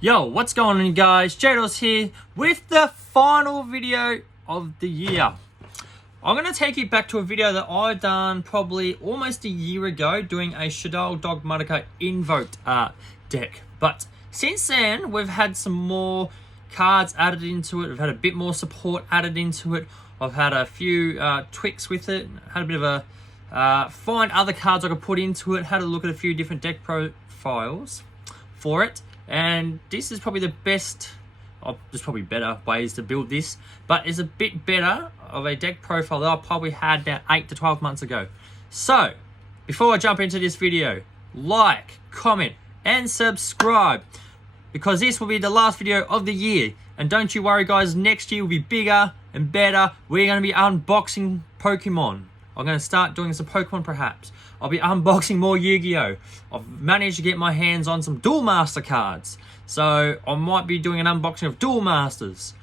Yo, what's going on, guys? Shaddoll's here with the final video of the year. I'm going to take you back to a video that I done probably almost a year ago doing a Shaddoll Dogmatika invoked deck. But since then, we've had some more cards added into it. We've had a bit more support added into it. I've had a few tweaks with it. Had a bit of a find other cards I could put into it. Had a look at a few different deck profiles for it. And this is probably the best, there's probably better ways to build this, but it's a bit better of a deck profile that I probably had now 8 to 12 months ago. So, before I jump into this video, like, comment, and subscribe, because this will be the last video of the year. And don't you worry, guys, next year will be bigger and better. We're going to be unboxing Pokemon. I'm going to start doing some Pokemon, perhaps. I'll be unboxing more Yu-Gi-Oh! I've managed to get my hands on some Duel Master cards. So, I might be doing an unboxing of Duel Masters.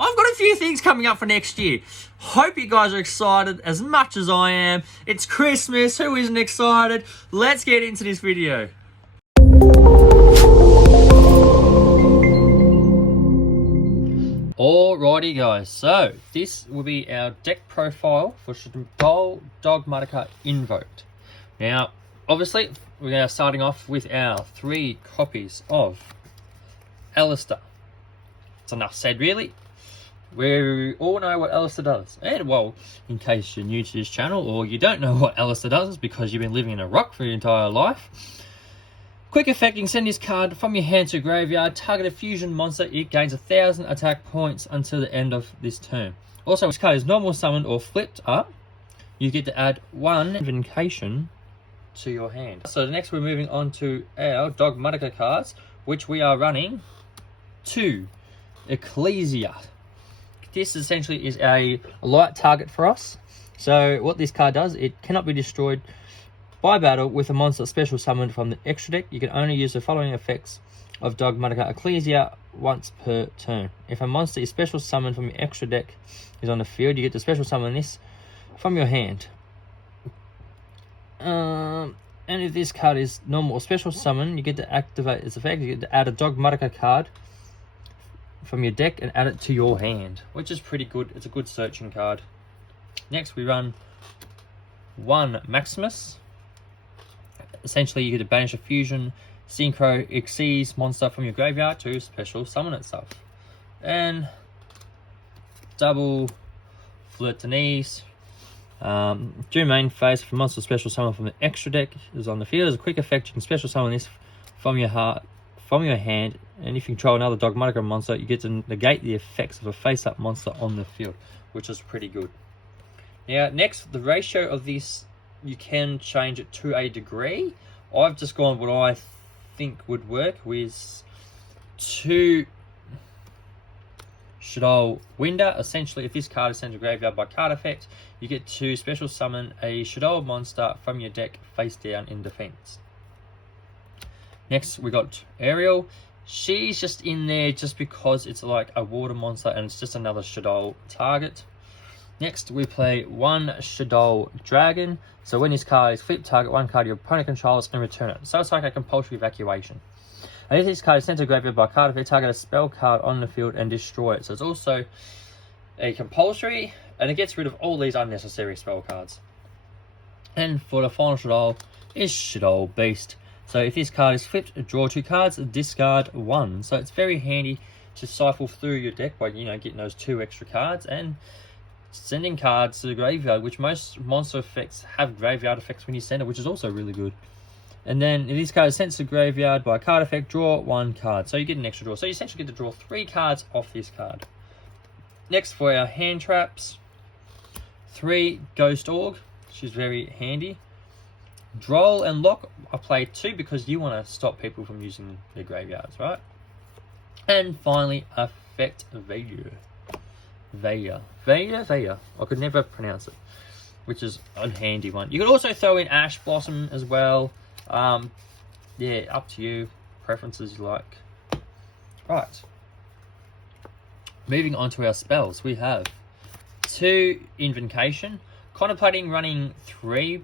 I've got a few things coming up for next year. Hope you guys are excited as much as I am. It's Christmas. Who isn't excited? Let's get into this video. Alrighty, guys, so this will be our deck profile for Shaddoll Dogmatika Invoked. Now, obviously, we are starting off with our 3 copies of Alistair. It's enough said, really. We all know what Alistair does. And, well, in case you're new to this channel or you don't know what Alistair does because you've been living in a rock for your entire life, quick effect, you can send this card from your hand to graveyard, target a fusion monster, it gains 1,000 attack points until the end of this turn. Also, this card is normal summoned or flipped up, you get to add 1 invocation to your hand. So next we're moving on to our Dogmatika cards, which we are running 2 Ecclesia. This essentially is a light target for us. So what this card does, it cannot be destroyed by battle with a monster special summoned from the extra deck. You can only use the following effects of Dogmatika Ecclesia once per turn. If a monster is special summoned from your extra deck is on the field, you get to special summon this from your hand. And if this card is normal or special summon, you get to activate its effect. You get to add a Dogmatika card from your deck and add it to your hand, which is pretty good. It's a good searching card. Next we run 1 Maximus. Essentially, you get to banish a fusion synchro Xyz monster from your graveyard to special summon itself. And double Flirtanese. During main phase, if a monster special summon from the extra deck is on the field, as a quick effect, you can special summon this from your hand. And if you control another Dogmatika monster, you get to negate the effects of a face-up monster on the field, which is pretty good. Now, next, the ratio of this, you can change it to a degree. I've just gone what I think would work with 2 Shaddoll Winder. Essentially, if this card is sent to graveyard by card effect, you get to special summon a Shaddoll monster from your deck face down in defense. Next, we got Ariel. She's just in there just because it's like a water monster and it's just another Shaddoll target. Next, we play 1 Shaddoll Dragon. So when this card is flipped, target 1 card your opponent controls and return it. So it's like a compulsory evacuation. And if this card is sent to graveyard by card effect, target a spell card on the field and destroy it. So it's also a compulsory, and it gets rid of all these unnecessary spell cards. And for the final Shaddoll is Shaddoll Beast. So if this card is flipped, draw 2 cards, discard 1. So it's very handy to cycle through your deck by, you know, getting those 2 extra cards and sending cards to the graveyard, which most monster effects have graveyard effects when you send it, which is also really good. And then if this card is sent to the graveyard by a card effect, draw 1 card. So you get an extra draw. So you essentially get to draw 3 cards off this card. Next, for our hand traps, 3 Ghost Org. She's very handy. Droll and Lock, I played 2 because you want to stop people from using their graveyards, right? And finally, Effect Value. Vaya. I could never pronounce it, which is a handy one. You could also throw in Ash Blossom as well. Yeah, up to you. Preferences you like. Right. Moving on to our spells, we have 2 Invocation. Contemplating running 3,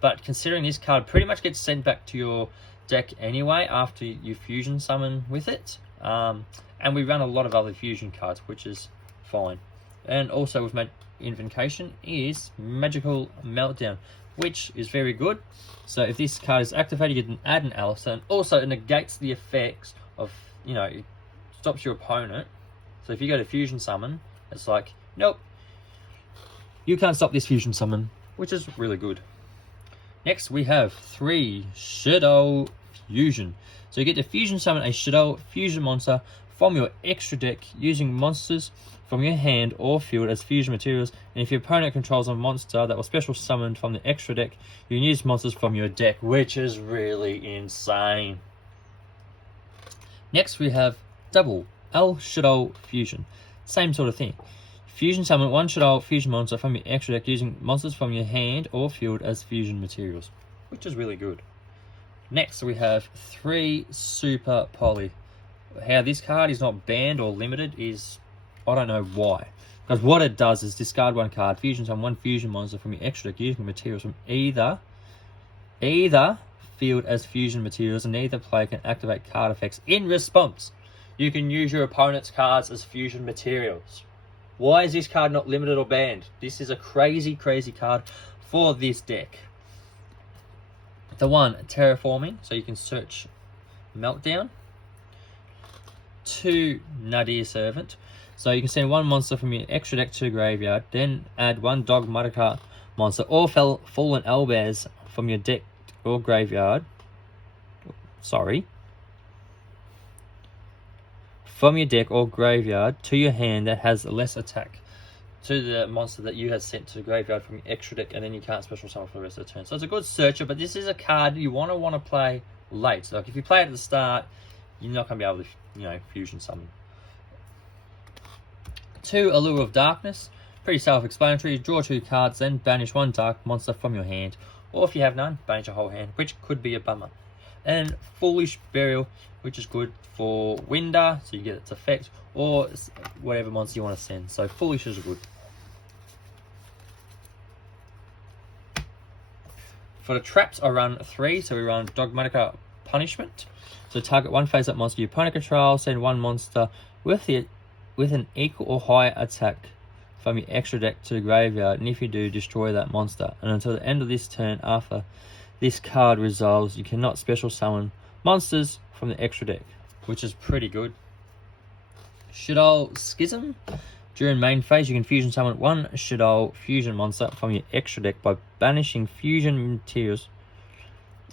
but considering this card pretty much gets sent back to your deck anyway after you fusion summon with it. And we run a lot of other fusion cards, which is fine. And also with Invocation is Magical Meltdown, which is very good. So if this card is activated, you can add an Alistair, and also it negates the effects of, it stops your opponent. So if you go to fusion summon, it's like, nope, you can't stop this fusion summon, which is really good. Next, we have 3 Shaddoll Fusion. So you get to fusion summon a Shaddoll fusion monster from your extra deck using monsters from your hand or field as fusion materials. And if your opponent controls a monster that was special summoned from the extra deck, you can use monsters from your deck, which is really insane. Next, we have double L Shaddoll Fusion. Same sort of thing. Fusion summon 1 Shaddoll fusion monster from your extra deck using monsters from your hand or field as fusion materials, which is really good. Next, we have 3 Super Poly. How this card is not banned or limited is, I don't know why. Because what it does is discard 1 card, fusion summon 1 fusion monster from your extra deck using materials from either field as fusion materials, and neither player can activate card effects in response. You can use your opponent's cards as fusion materials. Why is this card not limited or banned? This is a crazy, crazy card for this deck. The 1, Terraforming, so you can search Meltdown. 2, Nadir Servant, so you can send 1 monster from your extra deck to the graveyard, then add 1 Dogmatika monster or Fallen Elbaz from your deck or graveyard. From your deck or graveyard to your hand that has less attack to the monster that you have sent to the graveyard from your extra deck, and then you can't special summon for the rest of the turn. So it's a good searcher, but this is a card you want to play late. So like if you play it at the start, you're not going to be able to, fusion summon. 2, Allure of Darkness. Pretty self-explanatory. Draw 2 cards, then banish 1 dark monster from your hand. Or if you have none, banish a whole hand, which could be a bummer. And Foolish Burial, which is good for Winder, so you get its effect, or whatever monster you want to send. So Foolish is good. For the traps, I run 3, so we run Dogmatika Punishment. So target 1 face-up monster your opponent controls, send 1 monster with an equal or higher attack from your extra deck to the graveyard, and if you do, destroy that monster. And until the end of this turn, after this card resolves, you cannot special summon monsters from the extra deck, which is pretty good. Shaddoll Schism. During main phase, you can fusion summon 1 Shaddoll fusion monster from your extra deck by banishing fusion materials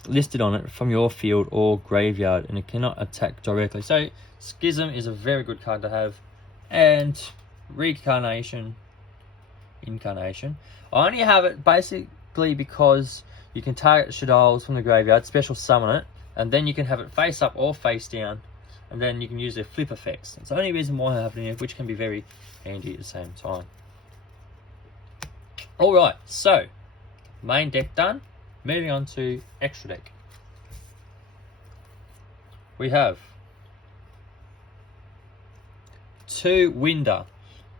listed on it from your field or graveyard, and it cannot attack directly. So Schism is a very good card to have. And Incarnation. I only have it basically because you can target Shaddolls from the graveyard, special summon it, and then you can have it face up or face down, and then you can use their flip effects. It's the only reason why I have it in here, which can be very handy at the same time. Alright, so main deck done. Moving on to extra deck. We have 2 Winder.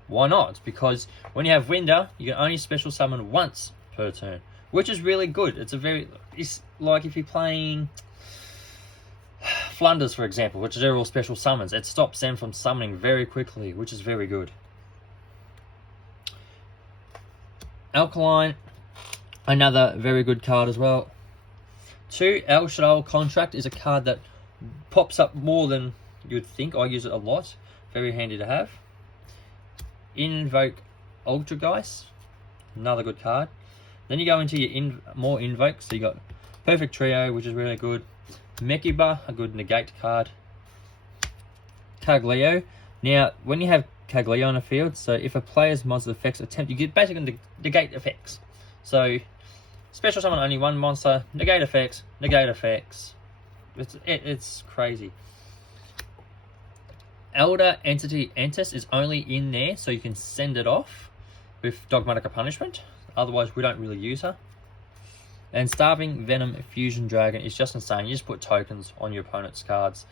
Why not? Because when you have Winder, you can only special summon once per turn, which is really good. It's like if you're playing Flunders, for example, which are all special summons. It stops them from summoning very quickly, which is very good. Alkaline, another very good card as well. 2, El Shaddoll Contract is a card that pops up more than you'd think. I use it a lot. Very handy to have. Invoke Ultrageist, another good card. Then you go into your more invokes. So you got Perfect Trio, which is really good. Mekiba, a good negate card. Caglio. Now, when you have Caglio on the field, so if a player's monster effects attempt, you get basically negate effects. So special summon only 1 monster, negate effects, negate effects. It's crazy. Elder Entity Entis is only in there so you can send it off with Dogmatika Punishment. Otherwise, we don't really use her. And Starving Venom Fusion Dragon is just insane. You just put tokens on your opponent's cards,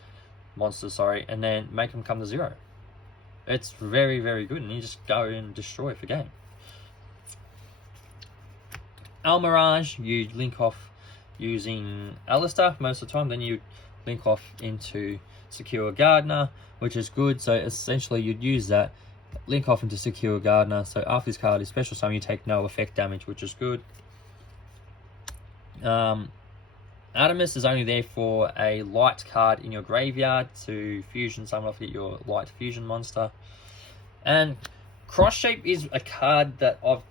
monsters, and then make them come to 0. It's very, very good, and you just go and destroy it for game. Almirage, you link off using Alistair most of the time, then you link off into Secure Gardener, which is good. So essentially you'd use that, link off into Secure Gardener. So after this card is special summon, you take no effect damage, which is good. Artemis is only there for a light card in your graveyard to fusion summon off, get your light fusion monster. And Cross Shape is a card that I've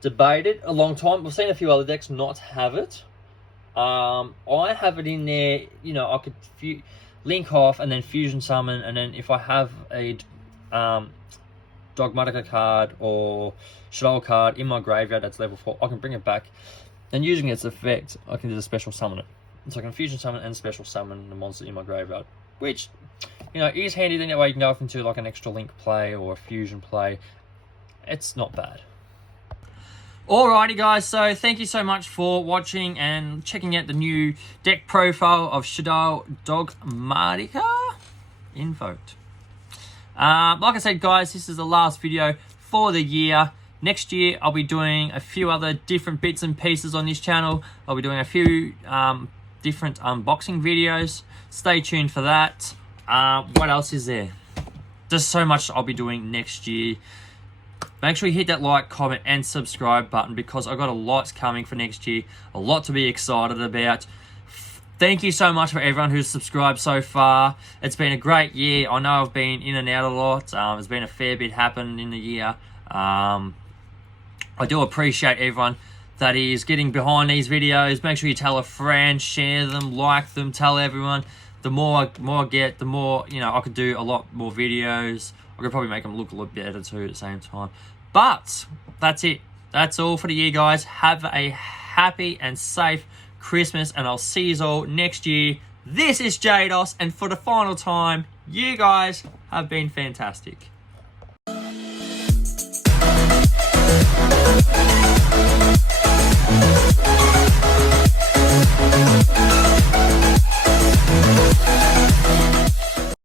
debated a long time. I've seen a few other decks not have it. I have it in there. You know, I could link off and then fusion summon, and then if I have a Dogmatika card or Shaddoll card in my graveyard that's level 4, I can bring it back, and using its effect, I can just special summon it. So I can fusion summon and special summon the monster in my graveyard, which, you know, is handy. Then that way you can go off into like an extra link play or a fusion play. It's not bad. Alrighty guys, so thank you so much for watching and checking out the new deck profile of Shaddoll Dogmatika Invoked. Like I said guys, this is the last video for the year. Next year I'll be doing a few other different bits and pieces on this channel. I'll be doing a few different unboxing videos. Stay tuned for that. What else is there? There's so much I'll be doing next year. Make sure you hit that like, comment, and subscribe button because I've got a lot coming for next year. A lot to be excited about. Thank you so much for everyone who's subscribed so far. It's been a great year. I know I've been in and out a lot. There's been a fair bit happened in the year. I do appreciate everyone that is getting behind these videos. Make sure you tell a friend, share them, like them, tell everyone. The more I get, the more, you know, I could do a lot more videos. I could probably make them look a lot better too at the same time. But that's it. That's all for the year, guys. Have a happy and safe Christmas, and I'll see you all next year. This is Shaddoll, and for the final time, you guys have been fantastic.